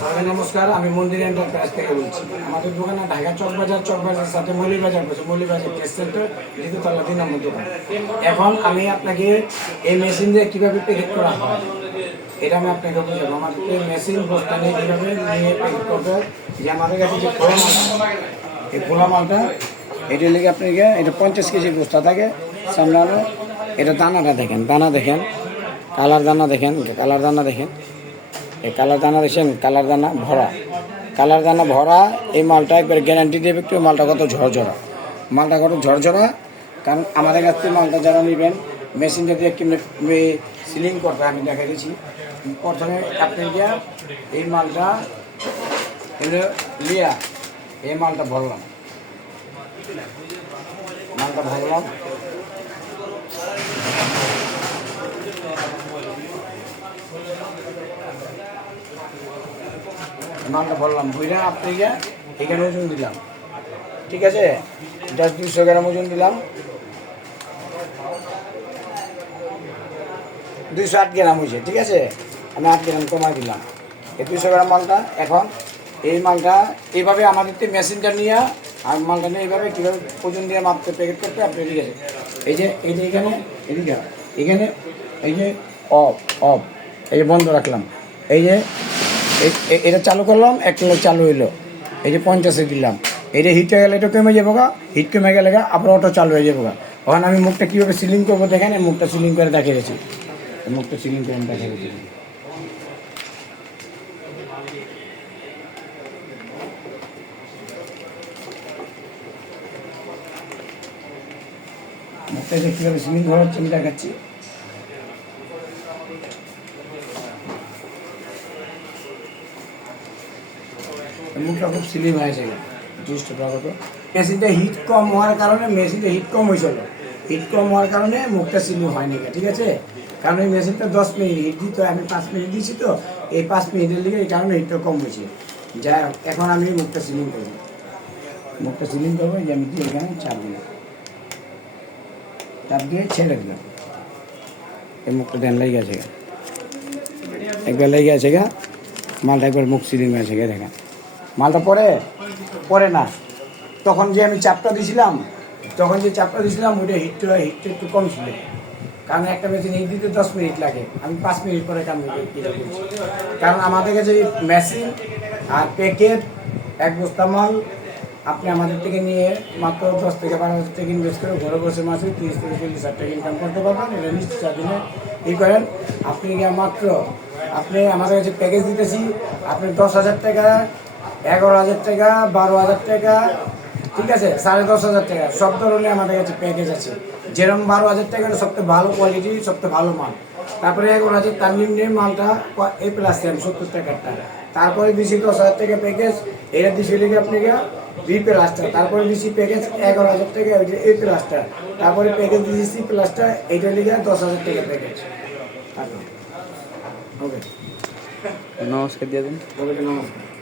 সবাই নমস্কার, আমি মন্দির এন্টারপ্রাইজ থেকে বলছি। আমাদের দোকানে ঢাকা চকবাজার চকবাজার সাথে মৌলিবাজার বসে, মৌলিবাজার টেস্ট সেন্টার দ্বিতীয়তলা তিন নম্বর দোকান। এখন আমি আপনাকে এই মেশিন দিয়ে কীভাবে প্যাকেট করা হয়, এটা আমি আপনাকে বুঝাবো। আমাদের মেশিন বস্তা নিয়ে কীভাবে নিয়ে প্যাকেট হয় যে আমাদের কাছে যে খোলা এই খোলা মালটা এটা লেগে আপনাকে এটা পঞ্চাশ কেজির বস্তা থাকে সামলানো এটা দানাটা দেখেন, দানা দেখেন, কালার দানা দেখেন, কালার দানা দেখেন। এই কালার দানা দেখছেন? কালার দানা ভরা। কালার দানা ভরা, এই মালটা একবার গ্যারান্টি দেবে একটু মালটা কত? ঝরঝরা। মালটা কত? ঝরঝরা। কারণ আমাদের কাছ থেকে মালটা যারা নেবেন মেশিনটা দিয়ে কিনে সিলিং করতে আমি দেখা দিয়েছি প্রথমে আপনি গিয়া এই মালটা লিয়া, এই মালটা ভরলাম। মালটা ভরলাম। মালটা ভরলাম বুঝলে আপনাকে এখানে ওজন দিলাম। ঠিক আছে? জাস্ট দুশো গ্রাম ওজন দিলাম। দুইশো আট গ্রাম হয়েছে, ঠিক আছে? আমি আট গ্রাম কমাই দিলাম। এই দুশো গ্রাম মালটা এখন, এই মালটা এইভাবে আমাদের তো মেশিনটা নিয়ে, আর মালটা নিয়ে এইভাবে কীভাবে ওজন দিয়ে মাপতে প্যাকেট করতে, আপনি ঠিক আছে এই যে এই যে এখানে, এদিকে এখানে, এই যে, অফ অফ, এই যে বন্ধ রাখলাম। এই যে এটা চালু করলাম একটা চালু হইল। এই যে পঞ্চাশে দিলাম। এটা হিট হয়ে গেলে এটা কমে যাব গা। হিট কমে গেলে গা, আবার অটো চালু হয়ে যাব গা। ওখানে আমি মুখটা কীভাবে সিলিং করব দেখেন মুখটা সিলিং করে দেখিয়ে গেছি মুখটা সিলিং করে দেখিয়ে গেছি মুখটা কীভাবে সিলিং করা হচ্ছে আমি দেখাচ্ছি। মুখটা খুব স্লিম হয়েছে জিনিসটা প্রগত মেশিনটা হিট কম হওয়ার কারণে মেশিনটা হিট কম হয়েছিল। হিট কম হওয়ার কারণে মুখটা স্লিম হয়নি ঠিক আছে? কারণ এই মেশিনটা দশ মিনিট হিট দিত, আমি পাঁচ মিনিট দিয়েছি তো। এই পাঁচ মিনিটের লিগে এই কারণে হিটটা কম হয়েছে। হোক, এখন আমি মুখটা সিলিং করব। মুখটা সিলিং করব যে আমি দিয়ে এখানে চাপ দিলাম। চাপ দিয়ে ছেড়ে দিলাম। এই মুখটা দেন লেগে গেছে। একবার লেগে গেছে গা। মালটা একবার মুখ সিলিং হয়েছে গিয়ে দেখেন। মালটা পরে? পরে না। তখন যে আমি চাপটা দিছিলাম তখন যে চাপটা দিছিলাম ওইটা হিটটা হিটটা একটু কম ছিল। কারণ একটা মেশিন হিট দিতে দশ মিনিট লাগে। আমি পাঁচ মিনিট পরে কাম কারণ আমাদের কাছে মেশিন আর প্যাকেট এক বস্তা মাল আপনি আমাদের থেকে নিয়ে মাত্র দশ থেকে বারো হাজার টাকা ইনভেস্ট করে ঘরে বসে মাসে তিরিশ থেকে চল্লিশ হাজার টাকা ইনকাম করতে পারবেন, এটা নিশ্চিত স্বাধীনে ই করেন। আপনি মাত্র, আপনি আমাদের কাছে প্যাকেজ দিতেছি, আপনি দশ হাজার টাকা, এগারো হাজার টাকা, বারো হাজার টাকা, ঠিক আছে, সাড়ে দশ হাজার টাকা, সব ধরনের আমাদের কাছে প্যাকেজ আছে। যেরকম বারো হাজার টাকা সবথেকে ভালো কোয়ালিটি সবথেকে ভালো মাল। তারপরে এগারো হাজার, তার নিম্নে মালটা এ প্লাস সত্তর টাকারটা তারপরে দিছি দশ হাজার টাকা প্যাকেজ এটা দিছি লিখে আপনাকে বি প্লাসটা তারপরে দিছি প্যাকেজ এগারো হাজার টাকা ওইটা এ প্লাসটা তারপরে প্যাকেজ দিয়েছি প্লাস্টার প্লাসটা এইটা লিখে দশ হাজার টাকা প্যাকেজ ওকে নমস্কার দিয়ে দিন। ওকে নমস্কার।